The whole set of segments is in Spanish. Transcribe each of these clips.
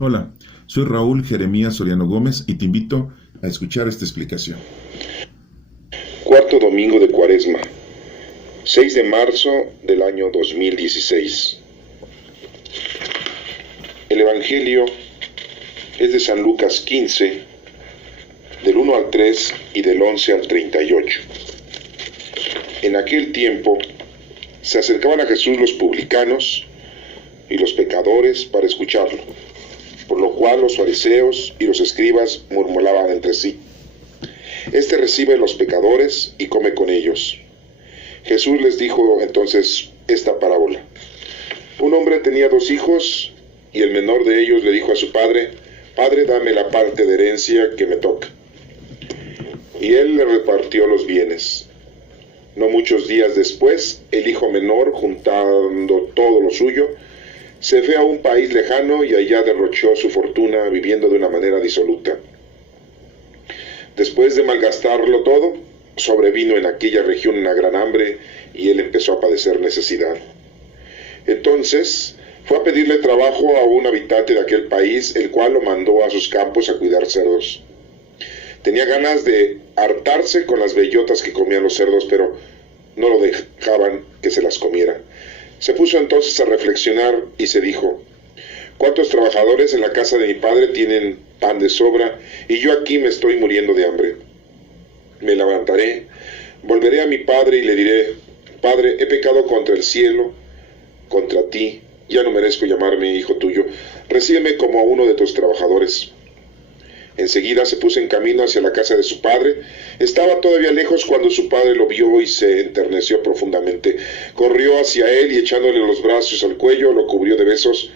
Hola, soy Raúl Jeremías Soriano Gómez y te invito a escuchar esta explicación. Cuarto domingo de Cuaresma, 6 de marzo del año 2016. El Evangelio es de San Lucas 15, del 1 al 3 y del 11 al 38. En aquel tiempo se acercaban a Jesús los publicanos y los pecadores para escucharlo, por lo cual los fariseos y los escribas murmuraban entre sí: Este recibe a los pecadores y come con ellos. Jesús les dijo entonces esta parábola. Un hombre tenía 2 hijos, y el menor de ellos le dijo a su padre: Padre, dame la parte de herencia que me toca. Y él le repartió los bienes. No muchos días después, el hijo menor, juntando todo lo suyo, se fue a un país lejano y allá derrochó su fortuna viviendo de una manera disoluta. Después de malgastarlo todo, sobrevino en aquella región una gran hambre y él empezó a padecer necesidad. Entonces fue a pedirle trabajo a un habitante de aquel país, el cual lo mandó a sus campos a cuidar cerdos. Tenía ganas de hartarse con las bellotas que comían los cerdos, pero no lo dejaban que se las comiera. Se puso entonces a reflexionar y se dijo: ¿Cuántos trabajadores en la casa de mi padre tienen pan de sobra y yo aquí me estoy muriendo de hambre? Me levantaré, volveré a mi padre y le diré: Padre, he pecado contra el cielo, contra ti, ya no merezco llamarme hijo tuyo, recíbeme como a uno de tus trabajadores. Enseguida se puso en camino hacia la casa de su padre. Estaba todavía lejos cuando su padre lo vio y se enterneció profundamente. Corrió hacia él y echándole los brazos al cuello lo cubrió de besos.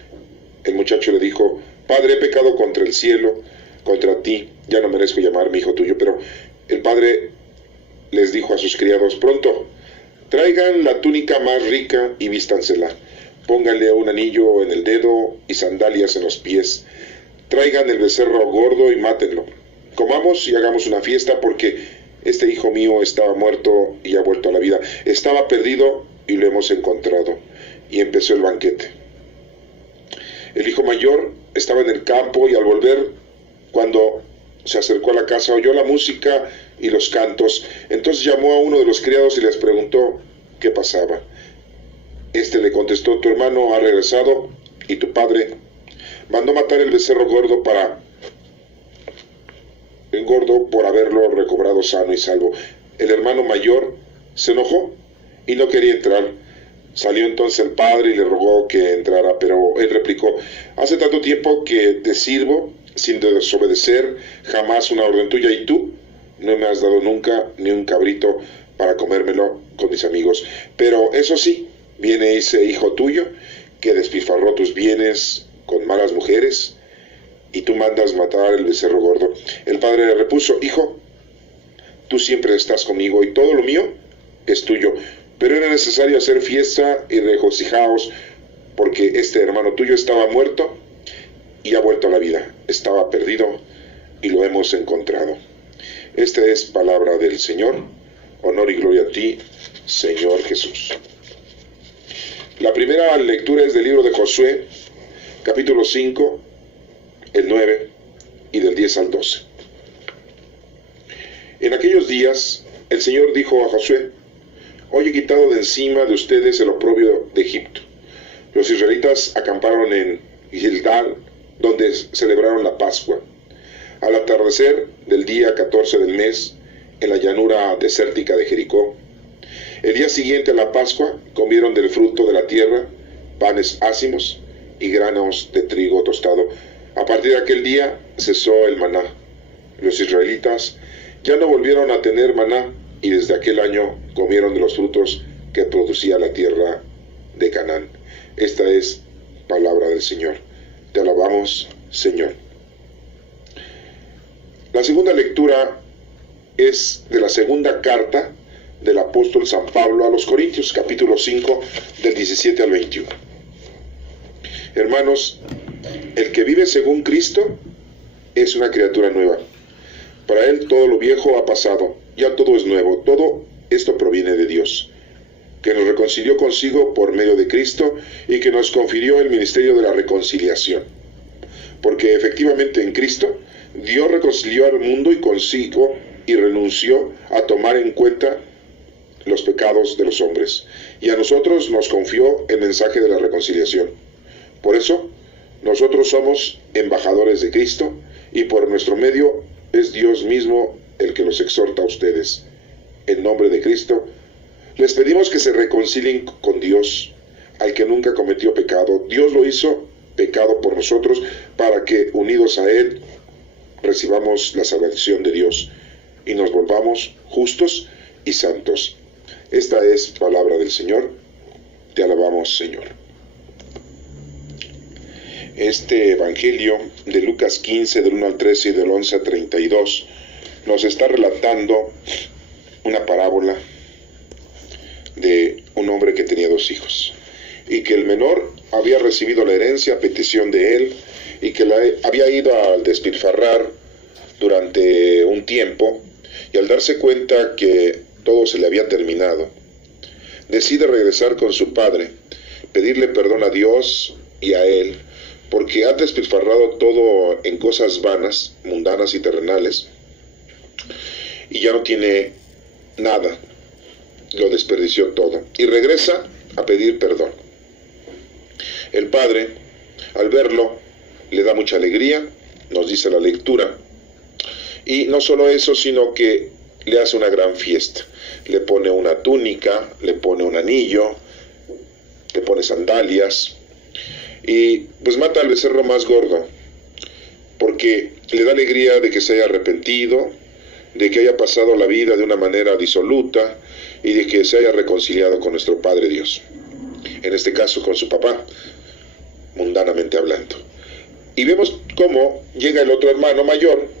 El muchacho le dijo: Padre, he pecado contra el cielo, contra ti, ya no merezco llamarme hijo tuyo. Pero el padre les dijo a sus criados: Pronto, traigan la túnica más rica y vístansela. Pónganle un anillo en el dedo y sandalias en los pies. Traigan el becerro gordo y mátenlo. Comamos y hagamos una fiesta, porque este hijo mío estaba muerto y ha vuelto a la vida. Estaba perdido y lo hemos encontrado. Y empezó el banquete. El hijo mayor estaba en el campo y al volver, cuando se acercó a la casa, oyó la música y los cantos. Entonces llamó a uno de los criados y les preguntó qué pasaba. Este le contestó: Tu hermano ha regresado y tu padre mandó matar el becerro gordo por haberlo recobrado sano y salvo. El hermano mayor se enojó y no quería entrar. Salió entonces el padre y le rogó que entrara, pero él replicó: Hace tanto tiempo que te sirvo sin desobedecer jamás una orden tuya, y tú no me has dado nunca ni un cabrito para comérmelo con mis amigos. Pero eso sí, viene ese hijo tuyo que despilfarró tus bienes con malas mujeres, y tú mandas matar el becerro gordo. El padre le repuso: Hijo, tú siempre estás conmigo y todo lo mío es tuyo, pero era necesario hacer fiesta y regocijaos, porque este hermano tuyo estaba muerto y ha vuelto a la vida, estaba perdido y lo hemos encontrado. Esta es palabra del Señor. Honor y gloria a ti, Señor Jesús. La primera lectura es del libro de Josué, capítulo 5, el 9 y del 10 al 12. En aquellos días el Señor dijo a Josué: Hoy he quitado de encima de ustedes el oprobio de Egipto. Los israelitas acamparon en Gilgal, donde celebraron la Pascua. Al atardecer del día 14 del mes, en la llanura desértica de Jericó. El día siguiente a la Pascua comieron del fruto de la tierra, panes ácimos y granos de trigo tostado. A partir de aquel día cesó el maná. Los israelitas ya no volvieron a tener maná, y desde aquel año comieron de los frutos que producía la tierra de Canaán. Esta es palabra del Señor. Te alabamos, Señor. La segunda lectura es de la segunda carta del apóstol San Pablo a los Corintios, capítulo 5, del 17 al 21. Hermanos, el que vive según Cristo es una criatura nueva. Para él todo lo viejo ha pasado, ya todo es nuevo. Todo esto proviene de Dios, que nos reconcilió consigo por medio de Cristo y que nos confirió el ministerio de la reconciliación. porque efectivamente en Cristo Dios reconcilió al mundo y consigo y renunció a tomar en cuenta los pecados de los hombres, y a nosotros nos confió el mensaje de la reconciliación. Por eso, nosotros somos embajadores de Cristo, y por nuestro medio es Dios mismo el que los exhorta a ustedes. En nombre de Cristo, les pedimos que se reconcilien con Dios, al que nunca cometió pecado. Dios lo hizo pecado por nosotros, para que, unidos a Él, recibamos la salvación de Dios, y nos volvamos justos y santos. Esta es palabra del Señor. Te alabamos, Señor. Este Evangelio de Lucas 15, del 1 al 13 y del 11 al 32, nos está relatando una parábola de un hombre que tenía 2 hijos, y que el menor había recibido la herencia a petición de él, y que la había ido a despilfarrar durante un tiempo, y al darse cuenta que todo se le había terminado, decide regresar con su padre, pedirle perdón a Dios y a él, porque ha despilfarrado todo en cosas vanas, mundanas y terrenales, y ya no tiene nada, lo desperdició todo, y regresa a pedir perdón. El padre, al verlo, le da mucha alegría, nos dice la lectura, y no solo eso, sino que le hace una gran fiesta. Le pone una túnica, le pone un anillo, le pone sandalias, y pues mata al becerro más gordo, porque le da alegría de que se haya arrepentido, de que haya pasado la vida de una manera disoluta, y de que se haya reconciliado con nuestro Padre Dios, en este caso con su papá, mundanamente hablando. Y vemos cómo llega el otro hermano mayor,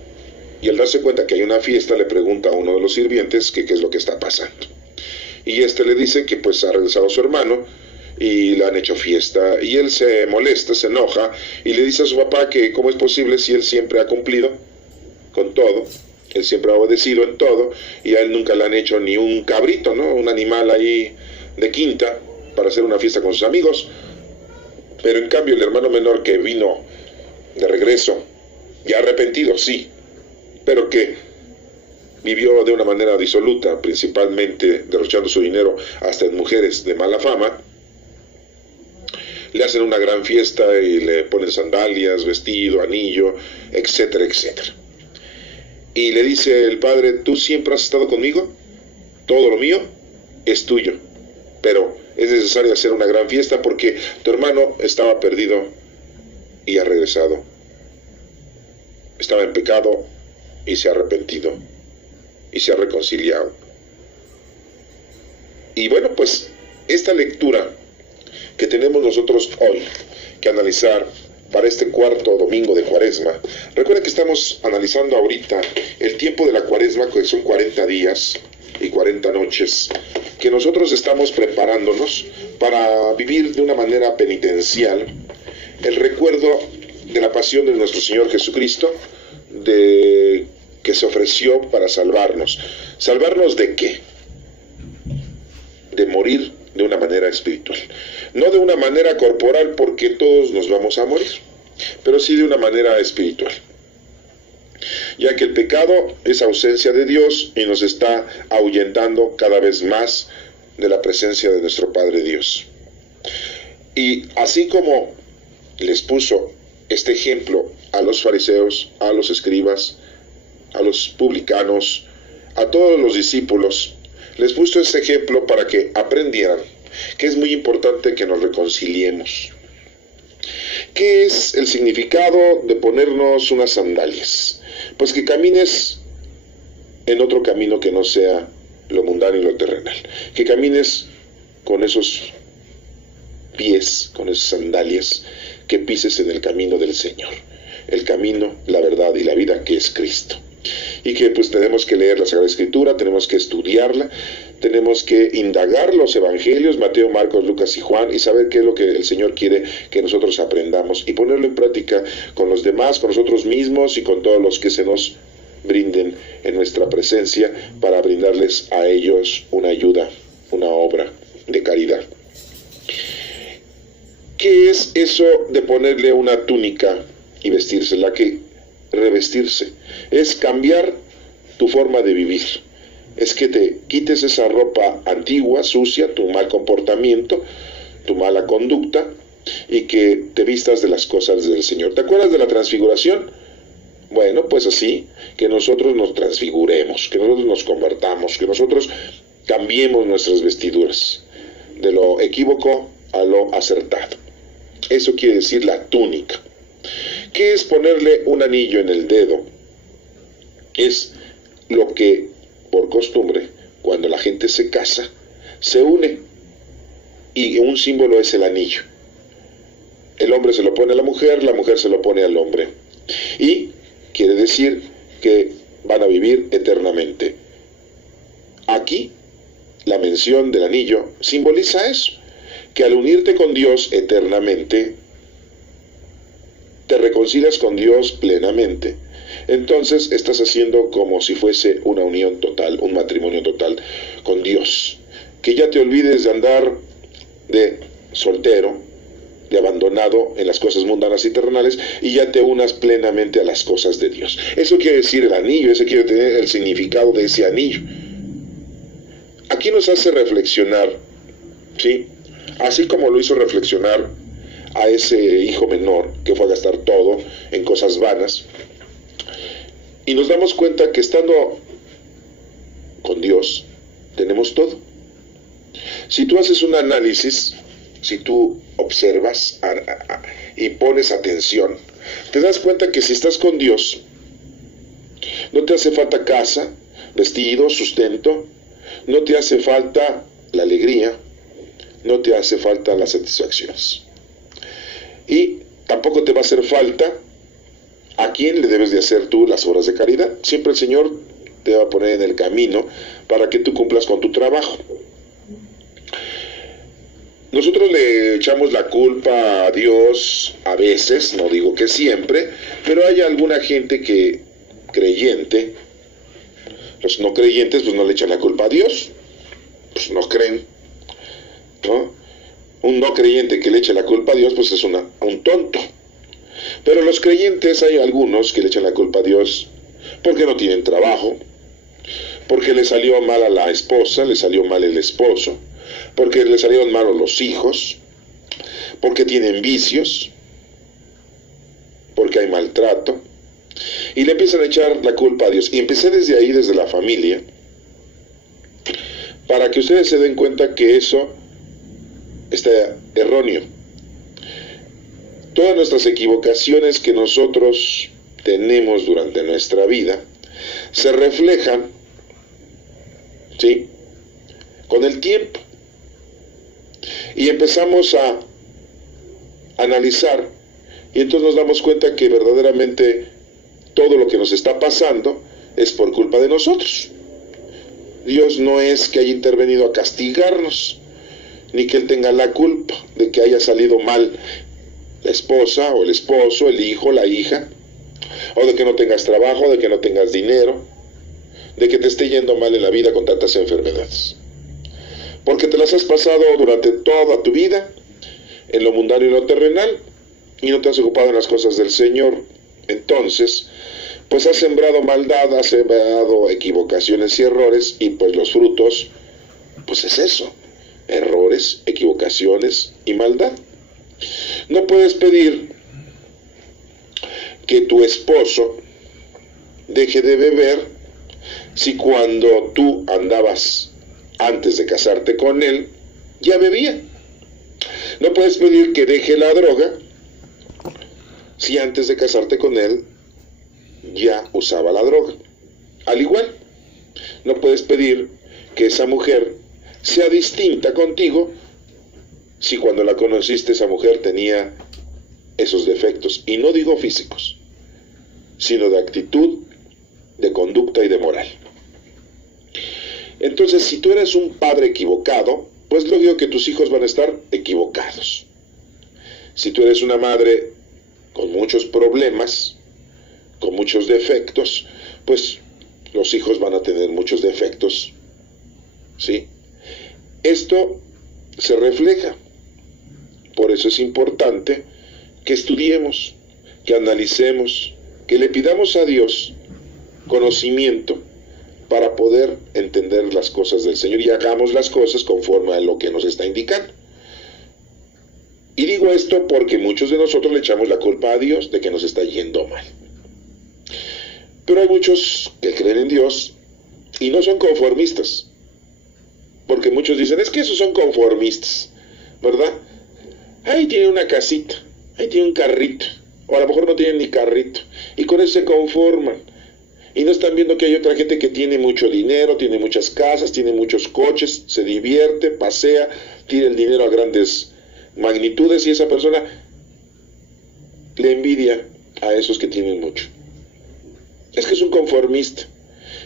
y al darse cuenta que hay una fiesta, le pregunta a uno de los sirvientes que qué es lo que está pasando. Y este le dice que pues ha regresado su hermano, y le han hecho fiesta, y él se molesta, se enoja, y le dice a su papá que cómo es posible si él siempre ha cumplido con todo, él siempre ha obedecido en todo, y a él nunca le han hecho ni un cabrito, ¿no? Un animal ahí de quinta, para hacer una fiesta con sus amigos. Pero en cambio el hermano menor, que vino de regreso, ya arrepentido, sí, pero que vivió de una manera disoluta, principalmente derrochando su dinero hasta en mujeres de mala fama, le hacen una gran fiesta y le ponen sandalias, vestido, anillo, etcétera, etcétera. Y le dice el padre: tú siempre has estado conmigo, todo lo mío es tuyo, pero es necesario hacer una gran fiesta porque tu hermano estaba perdido y ha regresado. Estaba en pecado y se ha arrepentido y se ha reconciliado. Y bueno, pues esta lectura que tenemos nosotros hoy que analizar para este cuarto domingo de Cuaresma. Recuerden que estamos analizando ahorita el tiempo de la Cuaresma, que son 40 días y 40 noches, que nosotros estamos preparándonos para vivir de una manera penitencial el recuerdo de la pasión de nuestro Señor Jesucristo, de que se ofreció para salvarnos. ¿Salvarnos de qué? De morir de una manera espiritual. No de una manera corporal, porque todos nos vamos a morir, pero sí de una manera espiritual. Ya que el pecado es ausencia de Dios y nos está ahuyentando cada vez más de la presencia de nuestro Padre Dios. Y así como les puso este ejemplo a los fariseos, a los escribas, a los publicanos, a todos los discípulos, les puso este ejemplo para que aprendieran que es muy importante que nos reconciliemos. ¿Qué es el significado de ponernos unas sandalias? Pues que camines en otro camino que no sea lo mundano y lo terrenal. Que camines con esos pies, con esas sandalias, que pises en el camino del Señor. El camino, la verdad y la vida, que es Cristo. Y que pues tenemos que leer la Sagrada Escritura, tenemos que estudiarla, tenemos que indagar los evangelios, Mateo, Marcos, Lucas y Juan, y saber qué es lo que el Señor quiere que nosotros aprendamos y ponerlo en práctica con los demás, con nosotros mismos y con todos los que se nos brinden en nuestra presencia, para brindarles a ellos una ayuda, una obra de caridad. ¿Qué es eso de ponerle una túnica y vestirse. La que revestirse es cambiar tu forma de vivir. Es que te quites esa ropa antigua, sucia, tu mal comportamiento, tu mala conducta, y que te vistas de las cosas del Señor. ¿Te acuerdas de la transfiguración? Bueno, pues así, que nosotros nos transfiguremos, que nosotros nos convertamos, que nosotros cambiemos nuestras vestiduras, de lo equívoco a lo acertado. Eso quiere decir la túnica. ¿Qué es ponerle un anillo en el dedo? Es lo que, por costumbre, cuando la gente se casa, se une, y un símbolo es el anillo. El hombre se lo pone a la mujer se lo pone al hombre. Y quiere decir que van a vivir eternamente. Aquí, la mención del anillo simboliza eso, que al unirte con Dios eternamente, te reconcilias con Dios plenamente. Entonces estás haciendo como si fuese una unión total, un matrimonio total con Dios. Que ya te olvides de andar de soltero, de abandonado en las cosas mundanas y terrenales, y ya te unas plenamente a las cosas de Dios. Eso quiere decir el anillo, eso quiere tener el significado de ese anillo. Aquí nos hace reflexionar, ¿sí? Así como lo hizo reflexionar a ese hijo menor que fue a gastar todo en cosas vanas, y nos damos cuenta que estando con Dios tenemos todo. Si tú haces un análisis, si tú observas y pones atención, te das cuenta que si estás con Dios, no te hace falta casa, vestido, sustento, no te hace falta la alegría, no te hace falta las satisfacciones. Y tampoco te va a hacer falta a quién le debes de hacer tú las obras de caridad. Siempre el Señor te va a poner en el camino para que tú cumplas con tu trabajo. Nosotros le echamos la culpa a Dios a veces, no digo que siempre, pero hay alguna gente que, creyente, los no creyentes pues no le echan la culpa a Dios, pues no creen, ¿no? Un no creyente que le eche la culpa a Dios pues es un tonto. Pero los creyentes hay algunos que le echan la culpa a Dios porque no tienen trabajo, porque le salió mal a la esposa, le salió mal el esposo, porque le salieron malos los hijos, porque tienen vicios, porque hay maltrato, y le empiezan a echar la culpa a Dios. Y empecé desde ahí, desde la familia, para que ustedes se den cuenta que eso está erróneo. Todas nuestras equivocaciones que nosotros tenemos durante nuestra vida se reflejan, ¿sí?, con el tiempo. Y empezamos a analizar, y entonces nos damos cuenta que verdaderamente todo lo que nos está pasando es por culpa de nosotros. Dios no es que haya intervenido a castigarnos, ni que Él tenga la culpa de que haya salido mal la esposa o el esposo, el hijo, la hija, o de que no tengas trabajo, de que no tengas dinero, de que te esté yendo mal en la vida con tantas enfermedades. Porque te las has pasado durante toda tu vida en lo mundano y lo terrenal, y no te has ocupado en las cosas del Señor. Entonces, pues has sembrado maldad, has sembrado equivocaciones y errores, y pues los frutos, pues es eso, errores, equivocaciones y maldad. No puedes pedir que tu esposo deje de beber si cuando tú andabas antes de casarte con él ya bebía. No puedes pedir que deje la droga si antes de casarte con él ya usaba la droga. Al igual, no puedes pedir que esa mujer sea distinta contigo si cuando la conociste esa mujer tenía esos defectos, y no digo físicos, sino de actitud, de conducta y de moral. Entonces, si tú eres un padre equivocado, pues lógico que tus hijos van a estar equivocados. Si tú eres una madre con muchos problemas, con muchos defectos, pues los hijos van a tener muchos defectos, ¿sí? Esto se refleja. Por eso es importante que estudiemos, que analicemos, que le pidamos a Dios conocimiento para poder entender las cosas del Señor y hagamos las cosas conforme a lo que nos está indicando. Y digo esto porque muchos de nosotros le echamos la culpa a Dios de que nos está yendo mal. Pero hay muchos que creen en Dios y no son conformistas. Porque muchos dicen, es que esos son conformistas, ¿verdad? Ahí tiene una casita, ahí tiene un carrito, o a lo mejor no tienen ni carrito, y con eso se conforman. Y no están viendo que hay otra gente que tiene mucho dinero, tiene muchas casas, tiene muchos coches, se divierte, pasea, tira el dinero a grandes magnitudes, y esa persona le envidia a esos que tienen mucho. Es que es un conformista.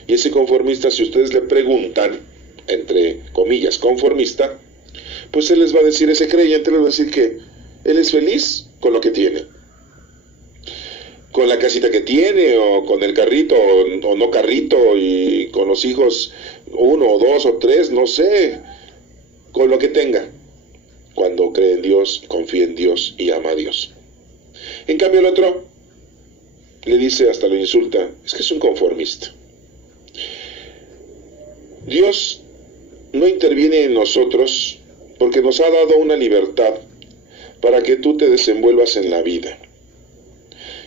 Y ese conformista, si ustedes le preguntan, entre comillas, conformista, pues él les va a decir, ese creyente les va a decir que él es feliz con lo que tiene. Con la casita que tiene, o con el carrito, o no carrito, y con los hijos, 1 o 2 o 3, no sé, con lo que tenga, cuando cree en Dios, confía en Dios y ama a Dios. En cambio el otro le dice, hasta lo insulta, es que es un conformista. Dios no interviene en nosotros porque nos ha dado una libertad para que tú te desenvuelvas en la vida.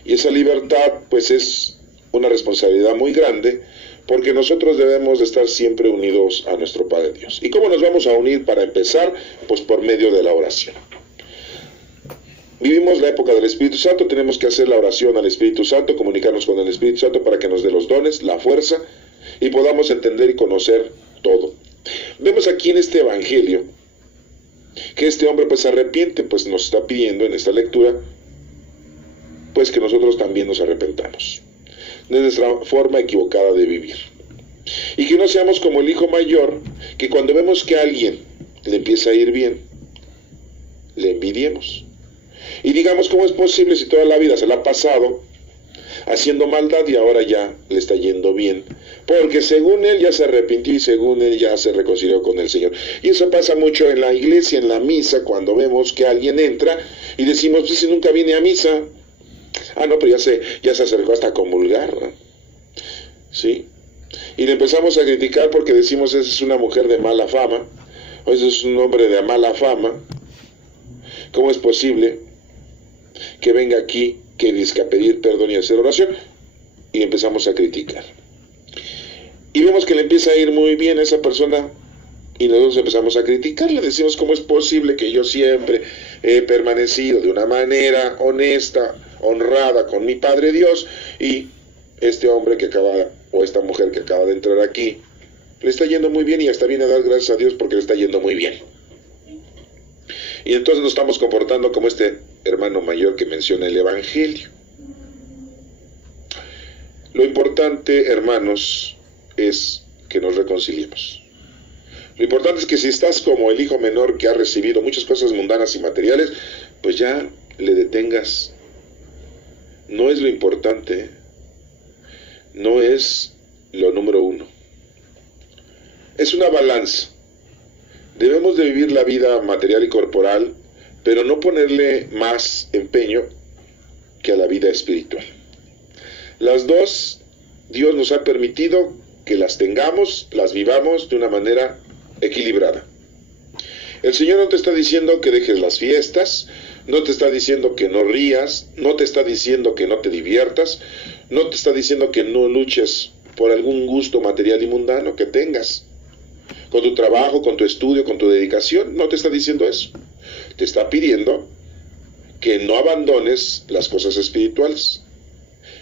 Y esa libertad pues es una responsabilidad muy grande, porque nosotros debemos de estar siempre unidos a nuestro Padre Dios. ¿Y cómo nos vamos a unir para empezar? Pues por medio de la oración. Vivimos la época del Espíritu Santo, tenemos que hacer la oración al Espíritu Santo, comunicarnos con el Espíritu Santo para que nos dé los dones, la fuerza, y podamos entender y conocer todo. Vemos aquí en este Evangelio que este hombre pues se arrepiente, pues nos está pidiendo en esta lectura pues que nosotros también nos arrepentamos de nuestra forma equivocada de vivir. Y que no seamos como el hijo mayor, que cuando vemos que a alguien le empieza a ir bien, le envidiemos. Y digamos, ¿cómo es posible si toda la vida se la ha pasado haciendo maldad y ahora ya le está yendo bien? Porque según él ya se arrepintió y según él ya se reconcilió con el Señor. Y eso pasa mucho en la iglesia, en la misa, cuando vemos que alguien entra y decimos, pues si nunca viene a misa. Ah, no, pero ya se acercó hasta a comulgar, ¿no? ¿Sí? Y le empezamos a criticar porque decimos, esa es una mujer de mala fama, o ese es un hombre de mala fama. ¿Cómo es posible que venga aquí, que dizque a pedir perdón y hacer oración? Y empezamos a criticar. Y vemos que le empieza a ir muy bien a esa persona, y nosotros empezamos a criticar, le decimos, ¿cómo es posible que yo siempre he permanecido de una manera honesta, honrada con mi Padre Dios, y este hombre que acaba, o esta mujer que acaba de entrar aquí, le está yendo muy bien y hasta viene a dar gracias a Dios porque le está yendo muy bien? Y entonces nos estamos comportando como este hermano mayor que menciona el Evangelio. Lo importante, hermanos, es que nos reconciliemos. Lo importante es que si estás como el hijo menor que ha recibido muchas cosas mundanas y materiales, pues ya le detengas. No es lo importante, no es lo número uno. Es una balanza. Debemos de vivir la vida material y corporal, pero no ponerle más empeño que a la vida espiritual. Las dos, Dios nos ha permitido que las tengamos, las vivamos de una manera equilibrada. El Señor no te está diciendo que dejes las fiestas, no te está diciendo que no rías, no te está diciendo que no te diviertas, no te está diciendo que no luches por algún gusto material y mundano que tengas. Con tu trabajo, con tu estudio, con tu dedicación, no te está diciendo eso. Te está pidiendo que no abandones las cosas espirituales,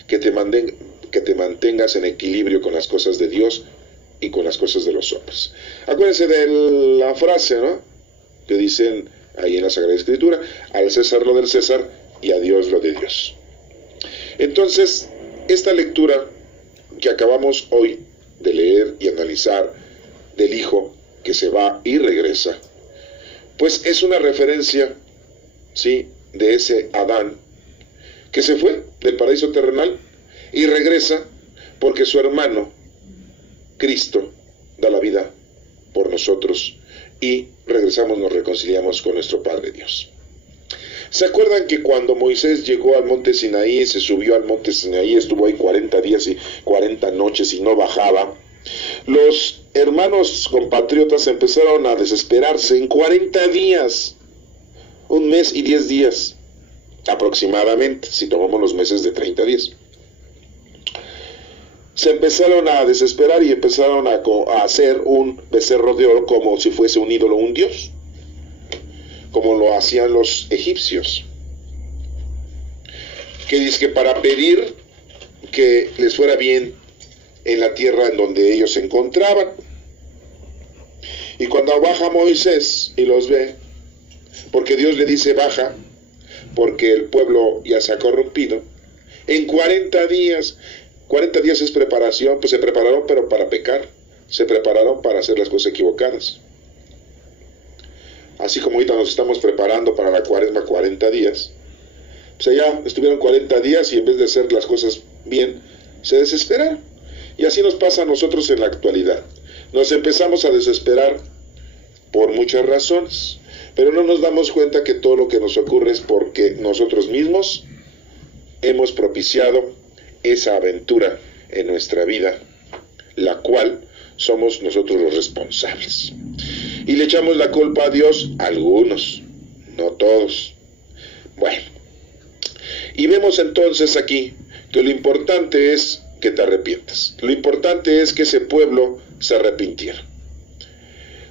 que te mantengas en equilibrio con las cosas de Dios y con las cosas de los hombres. Acuérdense de la frase, ¿no?, que dicen ahí en la Sagrada Escritura: al César lo del César y a Dios lo de Dios. Entonces, esta lectura que acabamos hoy de leer y analizar del hijo que se va y regresa, pues es una referencia, ¿sí?, de ese Adán que se fue del paraíso terrenal y regresa porque su hermano Cristo da la vida por nosotros y regresamos, nos reconciliamos con nuestro Padre Dios. ¿Se acuerdan que cuando Moisés llegó al monte Sinaí, se subió al monte Sinaí, estuvo ahí 40 días y 40 noches y no bajaba? Los hermanos compatriotas empezaron a desesperarse en 40 días, un mes y 10 días aproximadamente, si tomamos los meses de 30 días. Se empezaron a desesperar y empezaron a hacer un becerro de oro como si fuese un ídolo, un dios, como lo hacían los egipcios, que dice que para pedir que les fuera bien en la tierra en donde ellos se encontraban. Y cuando baja Moisés y los ve, porque Dios le dice baja, porque el pueblo ya se ha corrompido, en 40 días es preparación, pues se prepararon pero para pecar, se prepararon para hacer las cosas equivocadas. Así como ahorita nos estamos preparando para la cuaresma 40 días, pues allá estuvieron 40 días y en vez de hacer las cosas bien, se desesperaron. Y así nos pasa a nosotros en la actualidad. Nos empezamos a desesperar por muchas razones, pero no nos damos cuenta que todo lo que nos ocurre es porque nosotros mismos hemos propiciado esa aventura en nuestra vida, la cual somos nosotros los responsables. Y le echamos la culpa a Dios, algunos, no todos. Bueno, y vemos entonces aquí que lo importante es que te arrepientas. Lo importante es que ese pueblo se arrepintiera.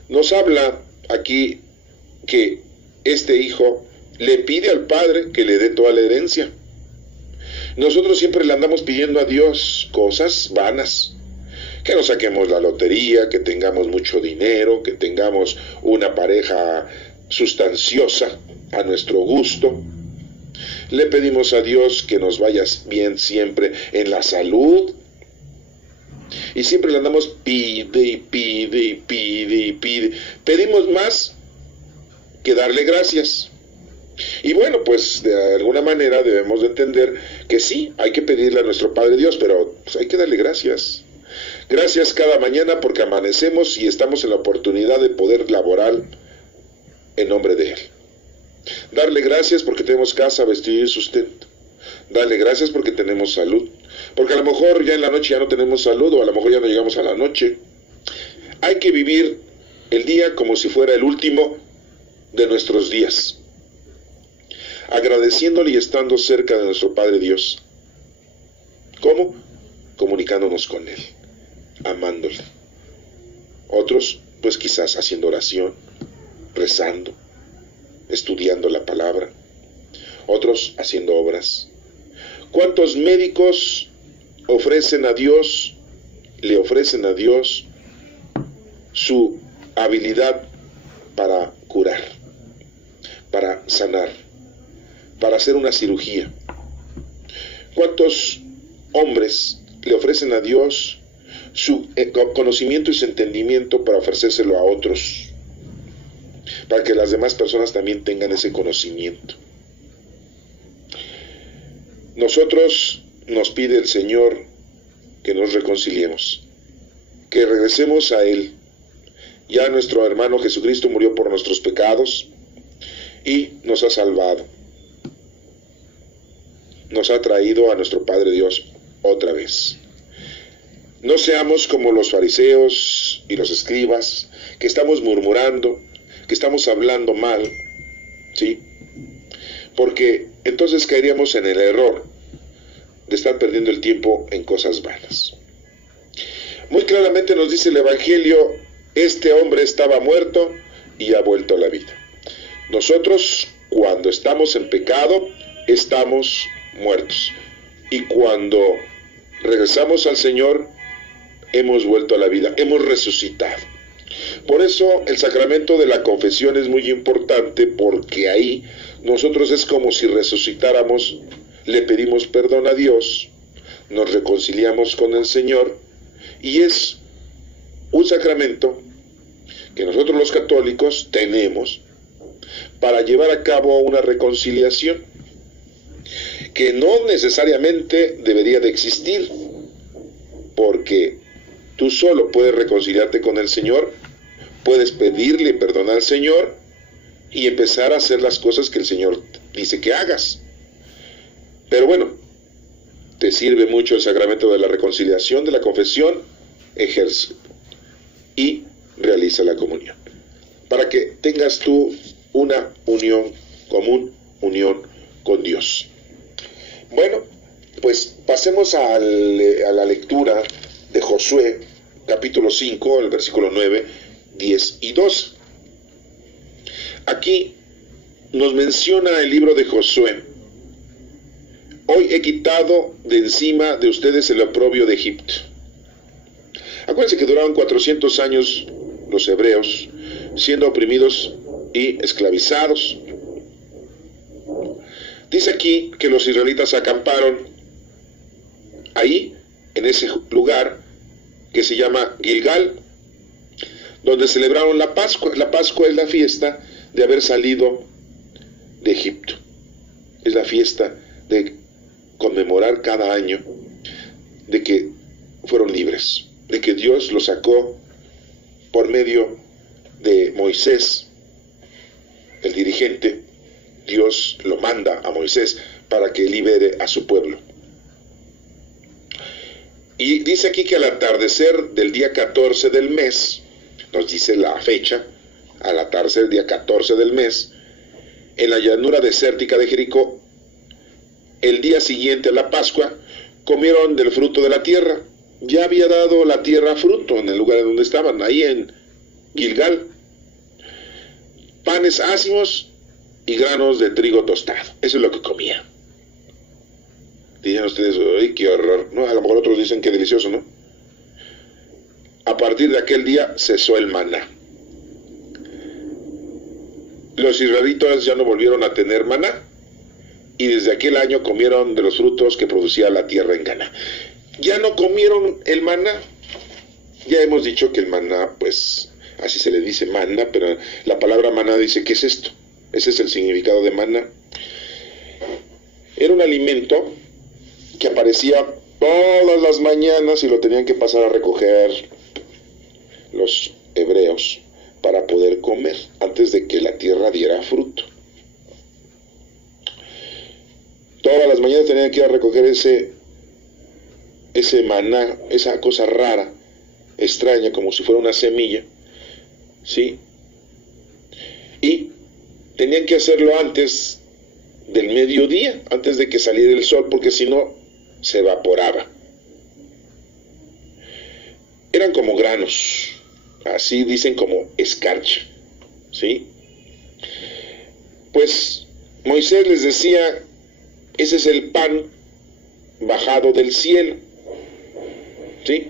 Nos habla aquí que este hijo le pide al padre que le dé toda la herencia. Nosotros siempre le andamos pidiendo a Dios cosas vanas, que nos saquemos la lotería, que tengamos mucho dinero, que tengamos una pareja sustanciosa a nuestro gusto. Le pedimos a Dios que nos vaya bien siempre en la salud. Y siempre le andamos pide y pide y pide y pide. Pedimos más que darle gracias. Y bueno, pues de alguna manera debemos de entender que sí, hay que pedirle a nuestro Padre Dios, pero pues hay que darle gracias. Gracias cada mañana porque amanecemos y estamos en la oportunidad de poder laborar en nombre de Él. Darle gracias porque tenemos casa, vestido y sustento. Darle gracias porque tenemos salud. Porque a lo mejor ya en la noche ya no tenemos salud, o a lo mejor ya no llegamos a la noche. Hay que vivir el día como si fuera el último de nuestros días, agradeciéndole y estando cerca de nuestro Padre Dios. ¿Cómo? Comunicándonos con Él, amándole. Otros, pues quizás haciendo oración, rezando, estudiando la palabra. Otros haciendo obras. ¿Cuántos médicos ofrecen a Dios, le ofrecen a Dios su habilidad para curar, para sanar, para hacer una cirugía? ¿Cuántos hombres le ofrecen a Dios su conocimiento y su entendimiento para ofrecérselo a otros, para que las demás personas también tengan ese conocimiento? Nosotros nos pide el Señor que nos reconciliemos, que regresemos a Él. Ya nuestro hermano Jesucristo murió por nuestros pecados y nos ha salvado. Nos ha traído a nuestro Padre Dios otra vez. No seamos como los fariseos y los escribas, que estamos murmurando, que estamos hablando mal, ¿sí? Porque entonces caeríamos en el error de estar perdiendo el tiempo en cosas vanas. Muy claramente nos dice el Evangelio, este hombre estaba muerto y ha vuelto a la vida. Nosotros, cuando estamos en pecado, estamos muertos. Y cuando regresamos al Señor, hemos vuelto a la vida, hemos resucitado. Por eso el sacramento de la confesión es muy importante, porque ahí nosotros es como si resucitáramos, le pedimos perdón a Dios, nos reconciliamos con el Señor, y es un sacramento que nosotros los católicos tenemos para llevar a cabo una reconciliación que no necesariamente debería de existir, porque tú solo puedes reconciliarte con el Señor, puedes pedirle perdón al Señor y empezar a hacer las cosas que el Señor dice que hagas. Pero bueno, te sirve mucho el sacramento de la reconciliación, de la confesión, ejerce y realiza la comunión, para que tengas tú una unión común, unión con Dios. Bueno, pues pasemos a la lectura de Josué, capítulo 5, el versículo 9, 10 y 12. Aquí nos menciona el libro de Josué: hoy he quitado de encima de ustedes el oprobio de Egipto. Acuérdense que duraron 400 años los hebreos siendo oprimidos y esclavizados. Dice aquí que los israelitas acamparon ahí, en ese lugar que se llama Gilgal, donde celebraron la Pascua. La Pascua es la fiesta de haber salido de Egipto. Es la fiesta de conmemorar cada año de que fueron libres, de que Dios los sacó por medio de Moisés, el dirigente. Dios lo manda a Moisés para que libere a su pueblo. Y dice aquí que al atardecer del día 14 del mes, nos dice la fecha, al atardecer del día 14 del mes, en la llanura desértica de Jericó, el día siguiente a la Pascua, comieron del fruto de la tierra. Ya había dado la tierra fruto en el lugar en donde estaban, ahí en Gilgal. Panes ácimos y granos de trigo tostado. Eso es lo que comía. Dirían ustedes, ¡ay, qué horror! ¿No? A lo mejor otros dicen que delicioso, ¿no? A partir de aquel día cesó el maná. Los israelitas ya no volvieron a tener maná, y desde aquel año comieron de los frutos que producía la tierra en Canaán. Ya no comieron el maná. Ya hemos dicho que el maná, pues, así se le dice maná, pero la palabra maná dice, ¿qué es esto? Ese es el significado de maná. Era un alimento que aparecía todas las mañanas y lo tenían que pasar a recoger los hebreos para poder comer antes de que la tierra diera fruto. Todas las mañanas tenían que ir a recoger ese maná, esa cosa rara, extraña, como si fuera una semilla, ¿sí? Y tenían que hacerlo antes del mediodía, antes de que saliera el sol, porque si no, se evaporaba. Eran como granos, así dicen, como escarcha, ¿sí? Pues Moisés les decía, ese es el pan bajado del cielo, ¿sí?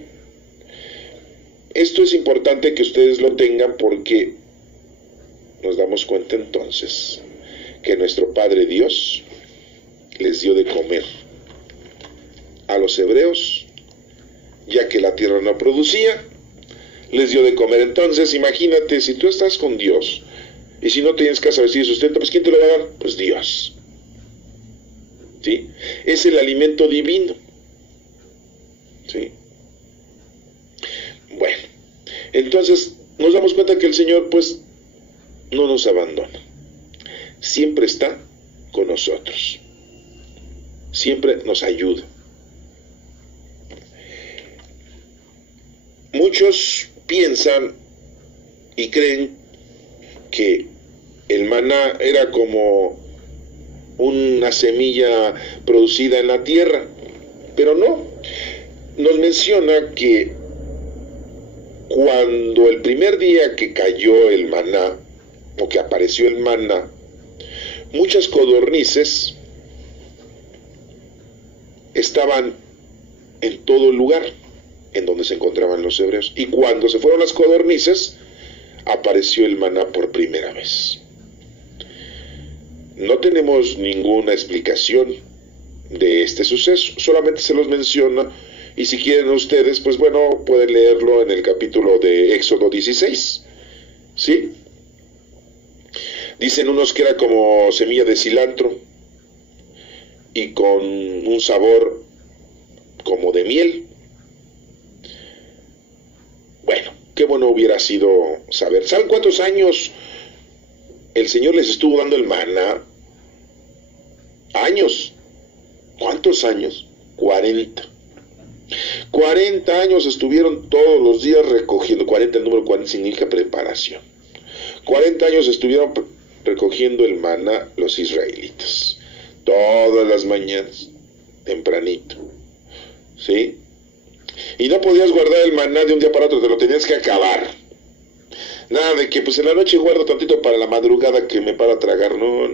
Esto es importante que ustedes lo tengan, porque nos damos cuenta entonces que nuestro Padre Dios les dio de comer a los hebreos, ya que la tierra no producía, les dio de comer. Entonces imagínate, si tú estás con Dios y si no tienes casa, vestir y sustento, pues ¿quién te lo va a dar? Pues Dios, ¿sí? Es el alimento divino, ¿sí? Bueno, entonces nos damos cuenta que el Señor, pues, no nos abandona. Siempre está con nosotros. Siempre nos ayuda. Muchos piensan y creen que el maná era como una semilla producida en la tierra, pero no. Nos menciona que cuando el primer día que cayó el maná, o que apareció el maná, muchas codornices estaban en todo el lugar en donde se encontraban los hebreos. Y cuando se fueron las codornices, apareció el maná por primera vez. No tenemos ninguna explicación de este suceso, solamente se los menciona, y si quieren ustedes, pues bueno, pueden leerlo en el capítulo de Éxodo 16, ¿sí? Dicen unos que era como semilla de cilantro y con un sabor como de miel. Bueno, qué bueno hubiera sido saber. ¿Saben cuántos años el Señor les estuvo dando el maná Años. ¿Cuántos años? 40. 40 años estuvieron todos los días recogiendo. 40, el número 40 significa preparación. 40 años estuvieron recogiendo el maná los israelitas. Todas las mañanas, tempranito. ¿Sí? Y no podías guardar el maná de un día para otro, te lo tenías que acabar. Nada de que pues en la noche guardo tantito para la madrugada que me paro a tragar. No.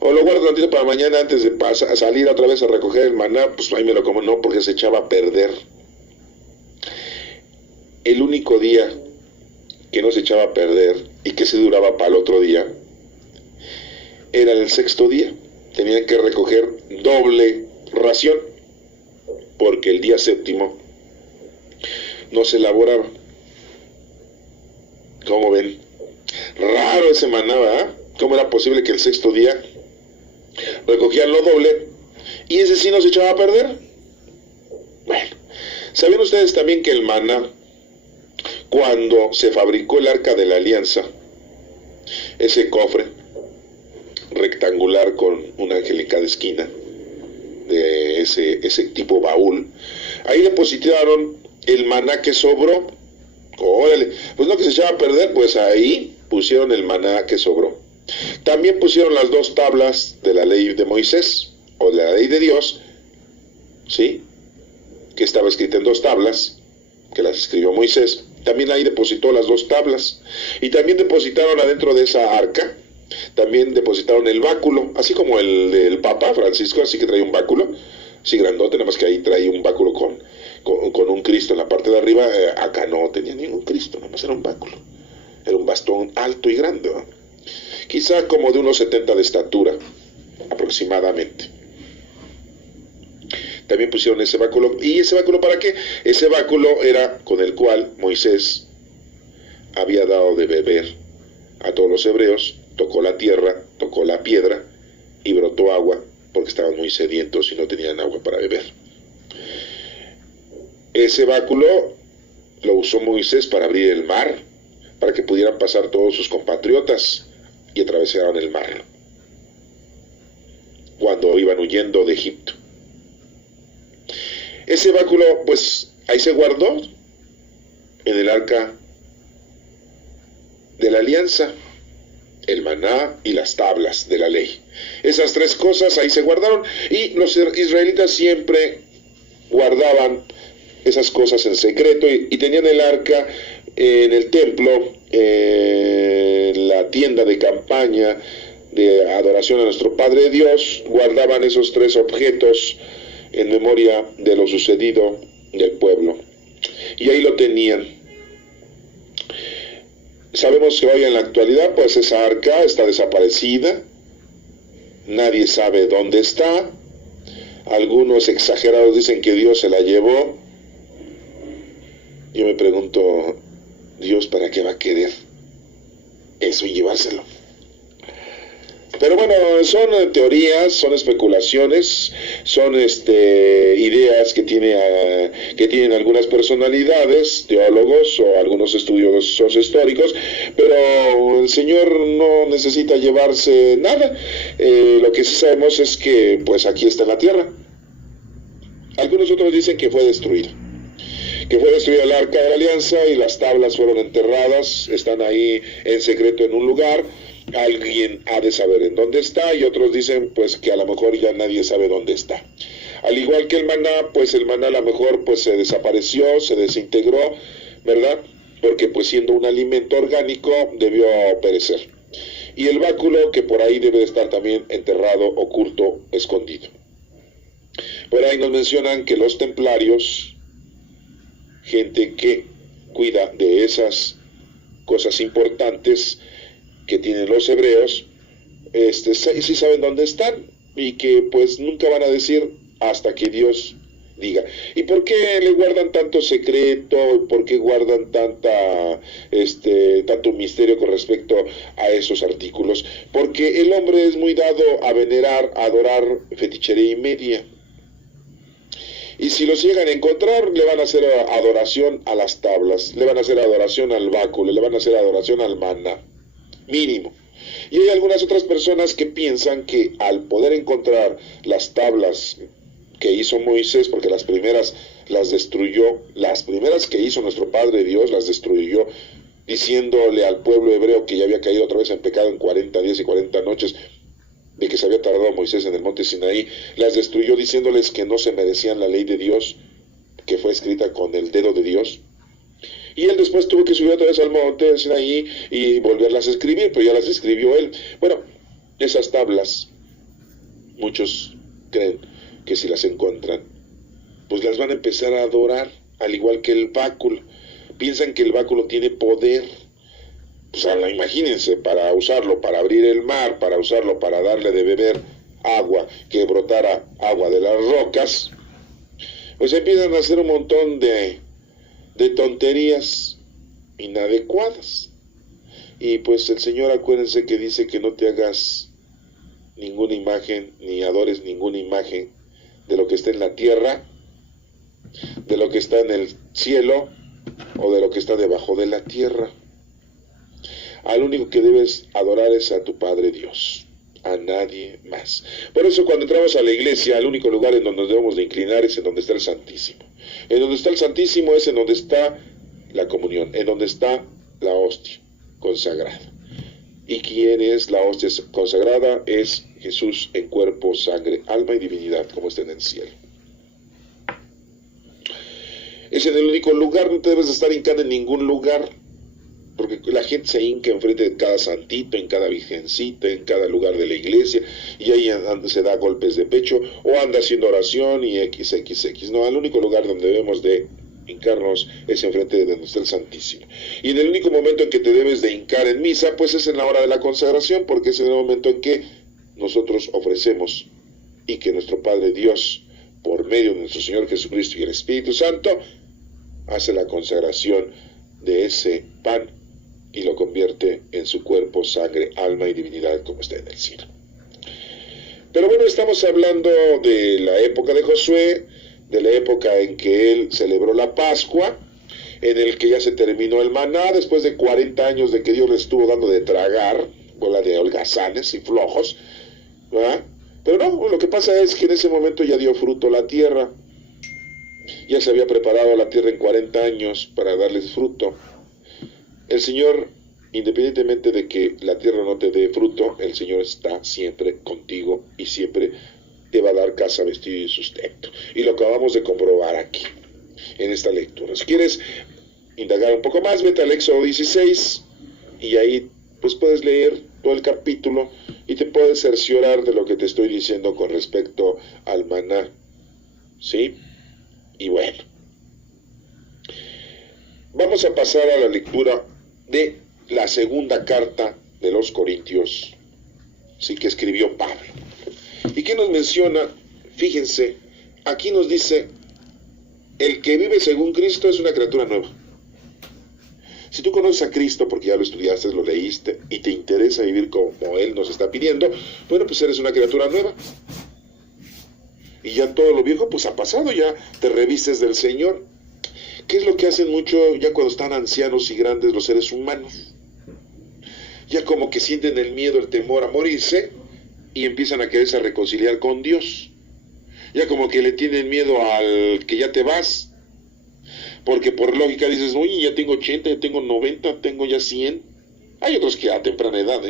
O lo guardo tantito para mañana antes de salir otra vez a recoger el maná, pues ahí me lo como. No, porque se echaba a perder. El único día que no se echaba a perder y que se duraba para el otro día era el sexto día. Tenían que recoger doble ración, porque el día séptimo no se elaboraba. ¿Cómo ven? Raro ese maná, ¿verdad? ¿Cómo era posible que el sexto día recogían lo doble y ese sí no se echaba a perder? Bueno, ¿sabían ustedes también que el maná, cuando se fabricó el Arca de la Alianza, ese cofre rectangular con un ángel en cada esquina, de ese tipo baúl, ahí depositaron el maná que sobró? Órale, pues no que se echaba a perder, pues ahí pusieron el maná que sobró. También pusieron las 2 tablas de la ley de Moisés, o de la ley de Dios, ¿sí? Que estaba escrita en 2 tablas, que las escribió Moisés. También ahí depositó las 2 tablas. Y también depositaron adentro de esa arca, también depositaron el báculo, así como el del Papa Francisco, así que trae un báculo, así grandote, nada más que ahí trae un báculo con un Cristo en la parte de arriba. Acá no tenía ningún Cristo, nada más era un báculo. Era un bastón alto y grande, ¿no? Quizá como de unos 70 de estatura, aproximadamente. También pusieron ese báculo. ¿Y ese báculo para qué? Ese báculo era con el cual Moisés había dado de beber a todos los hebreos. Tocó la tierra, tocó la piedra y brotó agua, porque estaban muy sedientos y no tenían agua para beber. Ese báculo lo usó Moisés para abrir el mar, para que pudieran pasar todos sus compatriotas y atravesaron el mar cuando iban huyendo de Egipto. Ese báculo, pues, ahí se guardó en el Arca de la Alianza, el maná y las tablas de la ley. Esas 3 cosas ahí se guardaron, y los israelitas siempre guardaban esas cosas en secreto, y tenían el arca en el templo, en la tienda de campaña de adoración a nuestro Padre Dios. Guardaban esos 3 objetos en memoria de lo sucedido del pueblo, y ahí lo tenían. Sabemos que hoy en la actualidad, pues esa arca está desaparecida, nadie sabe dónde está. Algunos exagerados dicen que Dios se la llevó. Yo me pregunto, ¿Dios para qué va a querer eso y llevárselo? Pero bueno, son teorías, son especulaciones, son ideas que tienen algunas personalidades, teólogos o algunos estudiosos históricos, pero el Señor no necesita llevarse nada. Lo que sí sabemos es que pues aquí está en la tierra. Algunos otros dicen que fue destruida. Que fue destruida el Arca de la Alianza y las tablas fueron enterradas, están ahí en secreto en un lugar. Alguien ha de saber en dónde está, y otros dicen pues que a lo mejor ya nadie sabe dónde está. Al igual que el maná, pues el maná a lo mejor pues se desapareció, se desintegró, ¿verdad? Porque pues siendo un alimento orgánico debió perecer. Y el báculo, que por ahí debe de estar también enterrado, oculto, escondido. Por ahí nos mencionan que los templarios, gente que cuida de esas cosas importantes que tienen los hebreos, sí saben dónde están, y que pues nunca van a decir hasta que Dios diga. ¿Y por qué le guardan tanto secreto? ¿Por qué guardan tanto misterio con respecto a esos artículos? Porque el hombre es muy dado a venerar, a adorar fetichería y media. Y si los llegan a encontrar, le van a hacer adoración a las tablas, le van a hacer adoración al báculo, le van a hacer adoración al maná, mínimo. Y hay algunas otras personas que piensan que al poder encontrar las tablas que hizo Moisés, porque las primeras las destruyó, las primeras que hizo nuestro Padre Dios las destruyó, diciéndole al pueblo hebreo que ya había caído otra vez en pecado en 40 días y 40 noches, de que se había tardado Moisés en el monte Sinaí, las destruyó diciéndoles que no se merecían la ley de Dios, que fue escrita con el dedo de Dios. Y él después tuvo que subir otra vez al monte Sinaí y volverlas a escribir, pero ya las escribió él. Bueno, esas tablas, muchos creen que si las encuentran, pues las van a empezar a adorar, al igual que el báculo. Piensan que el báculo tiene poder. Pues imagínense, para usarlo para abrir el mar, para usarlo para darle de beber agua, que brotara agua de las rocas, pues empiezan a hacer un montón de tonterías inadecuadas. Y pues el Señor, acuérdense que dice que no te hagas ninguna imagen, ni adores ninguna imagen de lo que está en la tierra, de lo que está en el cielo, o de lo que está debajo de la tierra. Al único que debes adorar es a tu Padre Dios, a nadie más. Por eso cuando entramos a la iglesia, el único lugar en donde nos debemos de inclinar es en donde está el Santísimo. En donde está el Santísimo es en donde está la comunión, en donde está la hostia consagrada. ¿Y quién es la hostia consagrada? Es Jesús en cuerpo, sangre, alma y divinidad, como está en el cielo. Es en el único lugar, no te debes de estar hincando en ningún lugar, porque la gente se hinca enfrente de cada santito, en cada virgencita, en cada lugar de la iglesia, y ahí se da golpes de pecho, o anda haciendo oración y XXX. No, el único lugar donde debemos de hincarnos es enfrente de donde está el Santísimo. Y en el único momento en que te debes de hincar en misa, pues es en la hora de la consagración, porque es en el momento en que nosotros ofrecemos y que nuestro Padre Dios, por medio de nuestro Señor Jesucristo y el Espíritu Santo, hace la consagración de ese pan y lo convierte en su cuerpo, sangre, alma y divinidad, como está en el cielo. Pero bueno, estamos hablando de la época de Josué, de la época en que él celebró la Pascua, en el que ya se terminó el maná, después de 40 años de que Dios le estuvo dando de tragar, bola de holgazanes y flojos, ¿verdad? Pero no, lo que pasa es que en ese momento ya dio fruto la tierra, ya se había preparado la tierra en 40 años para darles fruto. El Señor, independientemente de que la tierra no te dé fruto, el Señor está siempre contigo y siempre te va a dar casa, vestido y sustento. Y lo acabamos de comprobar aquí, en esta lectura. Si quieres indagar un poco más, vete al Éxodo 16 y ahí pues puedes leer todo el capítulo y te puedes cerciorar de lo que te estoy diciendo con respecto al maná. ¿Sí? Y bueno, vamos a pasar a la lectura de la segunda carta de los Corintios, sí, que escribió Pablo. ¿Y qué nos menciona? Fíjense, aquí nos dice, el que vive según Cristo es una criatura nueva. Si tú conoces a Cristo porque ya lo estudiaste, lo leíste y te interesa vivir como Él nos está pidiendo, bueno, pues eres una criatura nueva. Y ya todo lo viejo pues ha pasado, ya te revistes del Señor. ¿Qué es lo que hacen mucho ya cuando están ancianos y grandes los seres humanos? Ya como que sienten el miedo, el temor a morirse y empiezan a quererse reconciliar con Dios. Ya como que le tienen miedo al que ya te vas, porque por lógica dices, oye, ya tengo 80, ya tengo 90, tengo ya 100. Hay otros que a temprana edad,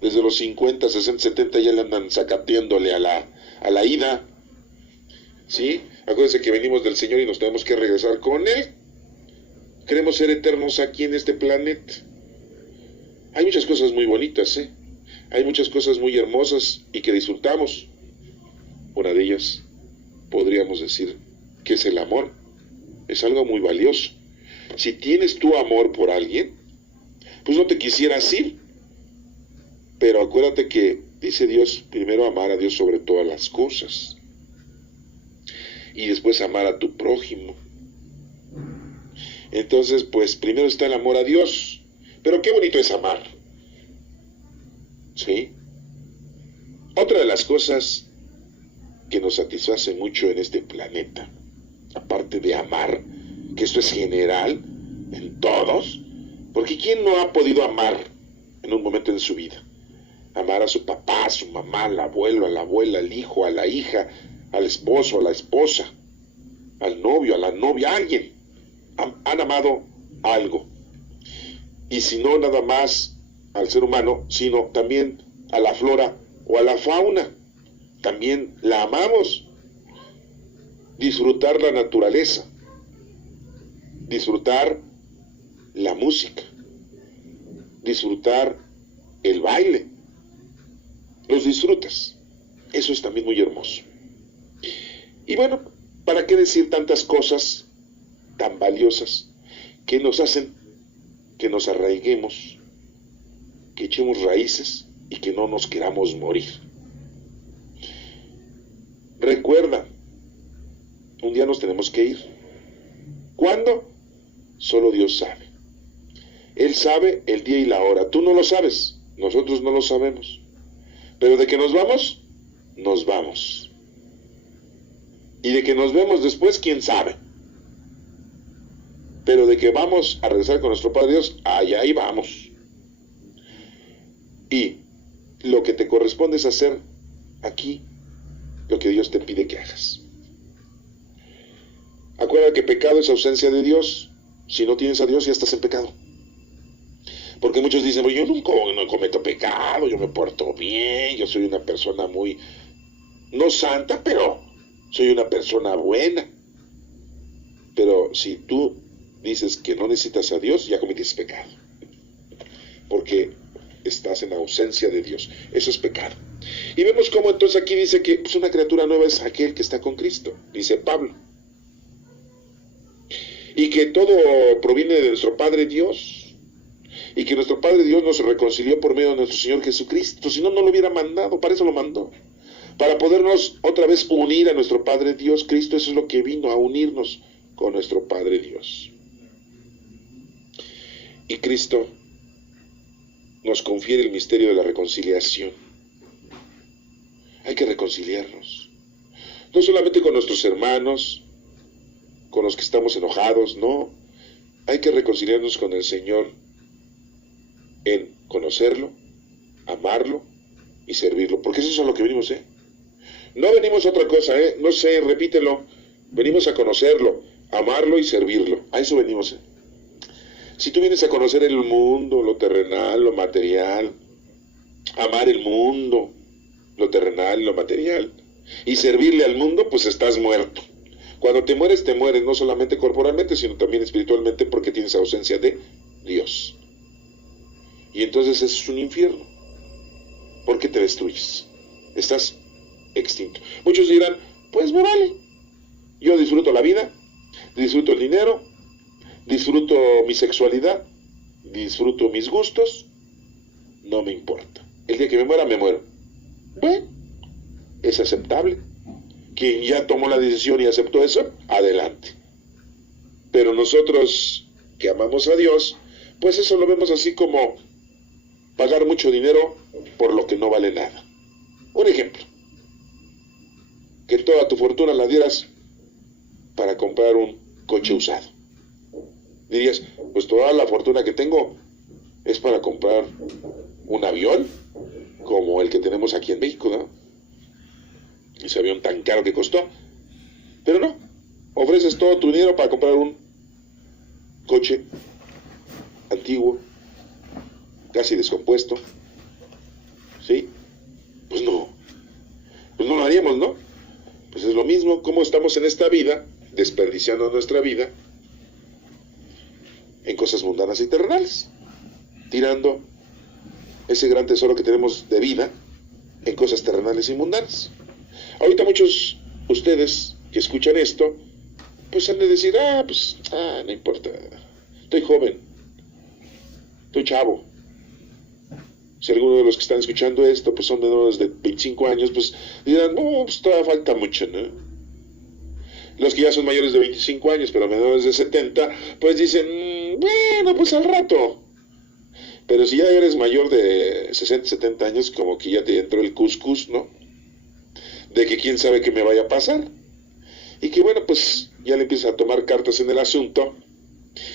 desde los 50, 60, 70 ya le andan sacateándole a la ida. ¿Sí? Acuérdense que venimos del Señor y nos tenemos que regresar con Él. Queremos ser eternos aquí en este planeta. Hay muchas cosas muy bonitas, hay muchas cosas muy hermosas y que disfrutamos. Una de ellas podríamos decir que es el amor. Es algo muy valioso. Si tienes tu amor por alguien, pues no te quisieras ir. Pero acuérdate que dice Dios, primero amar a Dios sobre todas las cosas. Y después amar a tu prójimo. Entonces, pues primero está el amor a Dios. Pero qué bonito es amar. ¿Sí? Otra de las cosas que nos satisface mucho en este planeta, aparte de amar, que esto es general en todos, porque ¿quién no ha podido amar en un momento en su vida? amar a su papá, a su mamá, al abuelo, a la abuela, al hijo, a la hija, al esposo, a la esposa, al novio, a la novia, a alguien. Han amado algo. Y si no nada más al ser humano, sino también a la flora o a la fauna. También la amamos. Disfrutar la naturaleza. Disfrutar la música. Disfrutar el baile. Los disfrutas. Eso es también muy hermoso. Y bueno, ¿para qué decir tantas cosas tan valiosas que nos hacen que nos arraiguemos, que echemos raíces y que no nos queramos morir? Recuerda, un día nos tenemos que ir. ¿Cuándo? Solo Dios sabe. Él sabe el día y la hora. Tú no lo sabes, nosotros no lo sabemos. Pero de que nos vamos, nos vamos. Y de que nos vemos después, quién sabe. Pero de que vamos a regresar con nuestro Padre Dios, allá y vamos. Y lo que te corresponde es hacer aquí lo que Dios te pide que hagas. Acuérdate que pecado es ausencia de Dios. Si no tienes a Dios, ya estás en pecado. Porque muchos dicen, yo nunca no cometo pecado, yo me porto bien, yo soy una persona muy, no santa, pero soy una persona buena. Pero si tú dices que no necesitas a Dios, ya cometiste pecado. Porque estás en ausencia de Dios. Eso es pecado. Y vemos cómo entonces aquí dice que pues, una criatura nueva es aquel que está con Cristo, dice Pablo. Y que todo proviene de nuestro Padre Dios. Y que nuestro Padre Dios nos reconcilió por medio de nuestro Señor Jesucristo. Si no, no lo hubiera mandado. Para eso lo mandó. Para podernos otra vez unir a nuestro Padre Dios. Cristo, eso es lo que vino, a unirnos con nuestro Padre Dios. Y Cristo nos confiere el misterio de la reconciliación. Hay que reconciliarnos. No solamente con nuestros hermanos, con los que estamos enojados, no. Hay que reconciliarnos con el Señor en conocerlo, amarlo y servirlo. Porque eso es a lo que venimos, No venimos a otra cosa, No sé, repítelo. Venimos a conocerlo, amarlo y servirlo. A eso venimos, Si tú vienes a conocer el mundo, lo terrenal, lo material, amar el mundo, lo terrenal, lo material, y servirle al mundo, pues estás muerto. Cuando te mueres no solamente corporalmente, sino también espiritualmente, porque tienes ausencia de Dios. Y entonces eso es un infierno, porque te destruyes. Estás extinto. Muchos dirán, pues me vale. Yo disfruto la vida, disfruto el dinero, disfruto mi sexualidad, disfruto mis gustos, no me importa. El día que me muera, me muero. Bueno, es aceptable. Quien ya tomó la decisión y aceptó eso, adelante. Pero nosotros que amamos a Dios, pues eso lo vemos así como pagar mucho dinero por lo que no vale nada. Un ejemplo, que toda tu fortuna la dieras para comprar un coche usado. Dirías, pues toda la fortuna que tengo es para comprar un avión como el que tenemos aquí en México, ¿no? Ese avión tan caro que costó. Pero no, ofreces todo tu dinero para comprar un coche antiguo, casi descompuesto. ¿Sí? Pues no lo haríamos, ¿no? Pues es lo mismo, como estamos en esta vida, desperdiciando nuestra vida en cosas mundanas y terrenales, tirando ese gran tesoro que tenemos de vida en cosas terrenales y mundanas. Ahorita muchos ustedes que escuchan esto, pues han de decir, no importa, estoy joven, estoy chavo. Si alguno de los que están escuchando esto, pues son de menores de 25 años, pues dirán, no, pues todavía falta mucho, ¿no? Los que ya son mayores de 25 años, pero menores de 70, pues dicen, bueno, pues al rato. Pero si ya eres mayor de 60, 70 años, como que ya te entró el cuscús, ¿no? De que quién sabe qué me vaya a pasar. Y que bueno, pues ya le empiezas a tomar cartas en el asunto.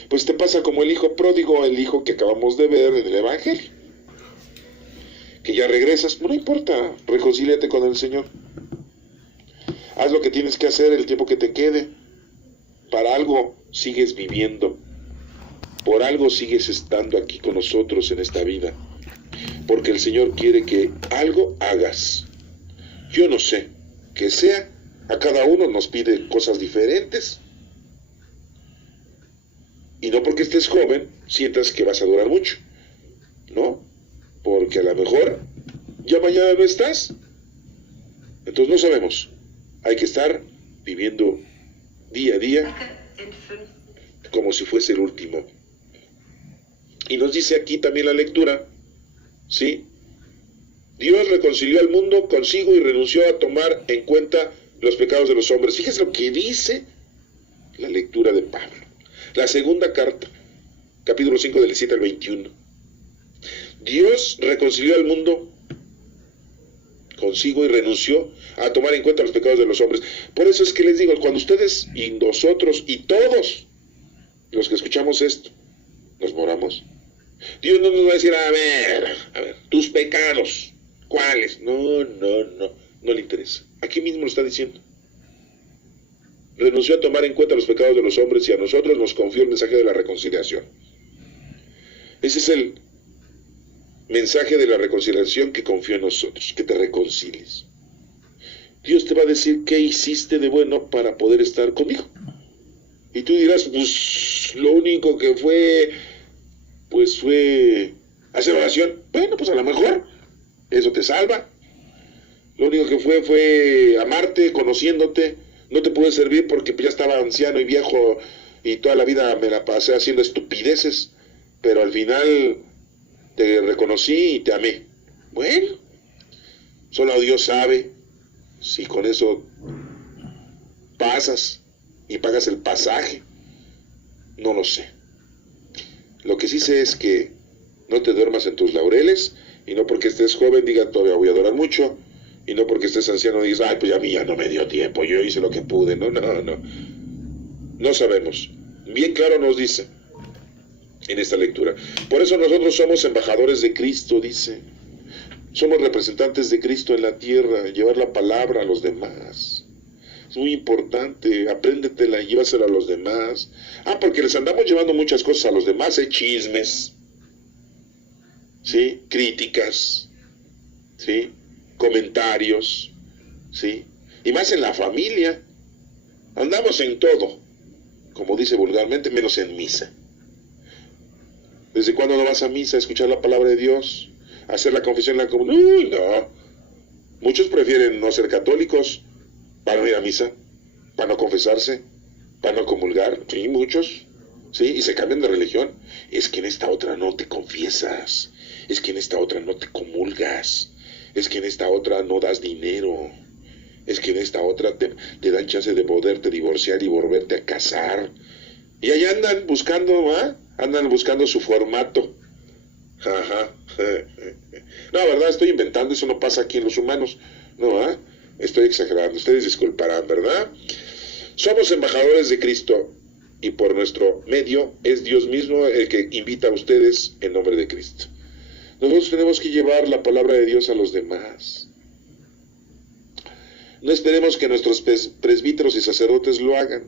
Pues te pasa como el hijo pródigo, el hijo que acabamos de ver en el Evangelio. que ya regresas, no importa, reconcíliate con el Señor. Haz lo que tienes que hacer el tiempo que te quede. Para algo sigues viviendo. Por algo sigues estando aquí con nosotros en esta vida. Porque el Señor quiere que algo hagas. Yo no sé qué sea. A cada uno nos pide cosas diferentes. Y no porque estés joven sientas que vas a durar mucho. No, porque a lo mejor ya mañana no estás. Entonces no sabemos. Hay que estar viviendo día a día como si fuese el último. Y nos dice aquí también la lectura, ¿sí? Dios reconcilió al mundo consigo y renunció a tomar en cuenta los pecados de los hombres. Fíjese lo que dice la lectura de Pablo. La segunda carta, capítulo 5 del 17 al 21. Dios reconcilió al mundo consigo y renunció a tomar en cuenta los pecados de los hombres. Por eso es que les digo, cuando ustedes y nosotros y todos los que escuchamos esto, nos moramos, Dios no nos va a decir, a ver, tus pecados, ¿cuáles? No le interesa. Aquí mismo lo está diciendo. Renunció a tomar en cuenta los pecados de los hombres y a nosotros nos confió el mensaje de la reconciliación. Ese es el mensaje de la reconciliación que confió en nosotros, que te reconcilies. Dios te va a decir qué hiciste de bueno para poder estar conmigo. Y tú dirás, pues lo único que fue, pues fue hacer oración. Bueno, pues a lo mejor eso te salva. Lo único que fue amarte, conociéndote. No te pude servir porque ya estaba anciano y viejo y toda la vida me la pasé haciendo estupideces, pero al final te reconocí y te amé. Bueno, solo Dios sabe si con eso pasas y pagas el pasaje. No lo sé. Lo que sí sé es que no te duermas en tus laureles, y no porque estés joven diga todavía voy a durar mucho, y no porque estés anciano digas, ay, pues a mí ya no me dio tiempo, yo hice lo que pude. No sabemos. Bien claro nos dice en esta lectura. Por eso nosotros somos embajadores de Cristo, dice. Somos representantes de Cristo en la tierra, llevar la palabra a los demás. Es muy importante, apréndetela y llévasela a los demás. Porque les andamos llevando muchas cosas a los demás, chismes, ¿sí? Críticas, ¿sí? Comentarios, ¿sí? Y más en la familia. Andamos en todo, como dice vulgarmente, menos en misa. ¿Desde cuándo no vas a misa a escuchar la palabra de Dios? A hacer la confesión en la comunión. Uy, no. Muchos prefieren no ser católicos para no ir a misa, para no confesarse, para no comulgar. Sí, muchos. Sí, y se cambian de religión. Es que en esta otra no te confiesas. Es que en esta otra no te comulgas. Es que en esta otra no das dinero. Es que en esta otra te dan chance de poderte divorciar y volverte a casar. Y ahí andan buscando, andan buscando su formato. Ajá. No, verdad, estoy inventando, eso no pasa aquí en los humanos. No, estoy exagerando, ustedes disculparán, ¿verdad? Somos embajadores de Cristo y por nuestro medio es Dios mismo el que invita a ustedes en nombre de Cristo. Nosotros tenemos que llevar la palabra de Dios a los demás. No esperemos que nuestros presbíteros y sacerdotes lo hagan.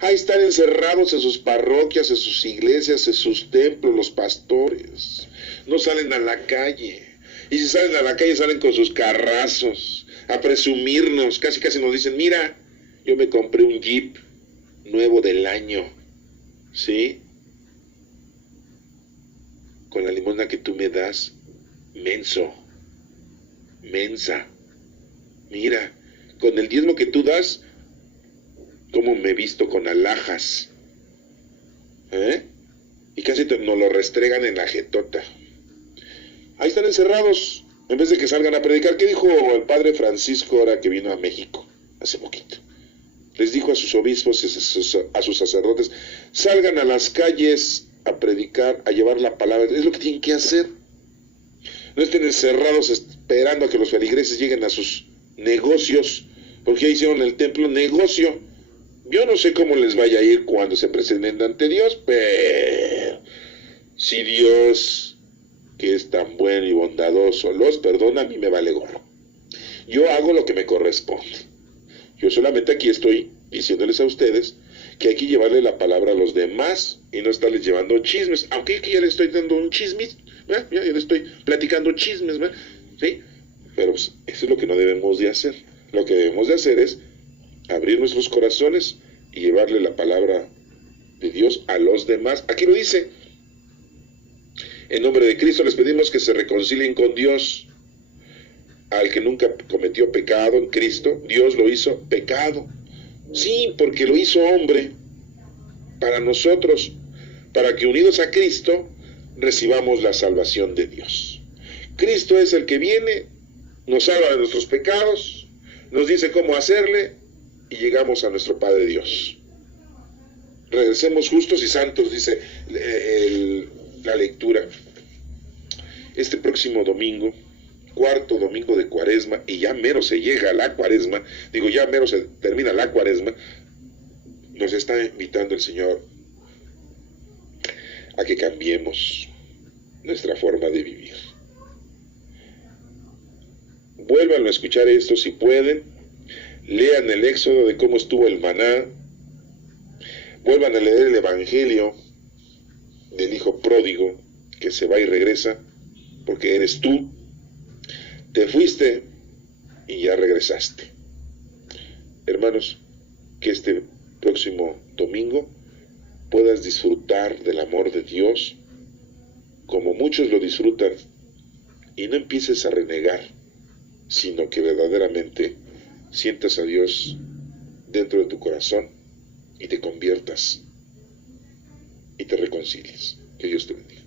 Ahí están encerrados en sus parroquias, en sus iglesias, en sus templos, los pastores. No salen a la calle. Y si salen a la calle, salen con sus carrazos, a presumirnos. Casi nos dicen, mira, yo me compré un Jeep nuevo del año. ¿Sí? Con la limosna que tú me das, mensa. Mira, con el diezmo que tú das, cómo me he visto con alhajas. Y casi nos lo restregan en la jetota. Ahí están encerrados, en vez de que salgan a predicar. ¿Qué dijo el padre Francisco ahora que vino a México hace poquito? Les dijo a sus obispos y a sus sacerdotes, salgan a las calles a predicar, a llevar la palabra. Es lo que tienen que hacer. No estén encerrados esperando a que los feligreses lleguen a sus negocios, porque ahí hicieron el templo negocio. Yo no sé cómo les vaya a ir cuando se presenten ante Dios, pero si Dios que es tan bueno y bondadoso, los perdona, a mí me vale gorro. Yo hago lo que me corresponde. Yo solamente aquí estoy diciéndoles a ustedes que hay que llevarle la palabra a los demás y no estarles llevando chismes, aunque aquí ya les estoy dando un chismis, ya les estoy platicando chismes, ¿sí? Pero pues, eso es lo que no debemos de hacer. Lo que debemos de hacer es abrir nuestros corazones y llevarle la palabra de Dios a los demás. Aquí lo dice: en nombre de Cristo les pedimos que se reconcilien con Dios. Al que nunca cometió pecado en Cristo, Dios lo hizo pecado. Sí, porque lo hizo hombre para nosotros, para que unidos a Cristo recibamos la salvación de Dios. Cristo es el que viene, nos salva de nuestros pecados, nos dice cómo hacerle y llegamos a nuestro Padre Dios. Regresemos justos y santos, dice la lectura. Este próximo domingo, cuarto domingo de Cuaresma, y ya mero se llega a la Cuaresma, ya mero se termina la Cuaresma, nos está invitando el Señor a que cambiemos nuestra forma de vivir. Vuelvan a escuchar esto si pueden, lean el Éxodo de cómo estuvo el maná, vuelvan a leer el Evangelio del Hijo Pródigo que se va y regresa, porque eres tú. Te fuiste y ya regresaste. Hermanos, que este próximo domingo puedas disfrutar del amor de Dios como muchos lo disfrutan, y no empieces a renegar, sino que verdaderamente sientas a Dios dentro de tu corazón y te conviertas y te reconcilies. Que Dios te bendiga.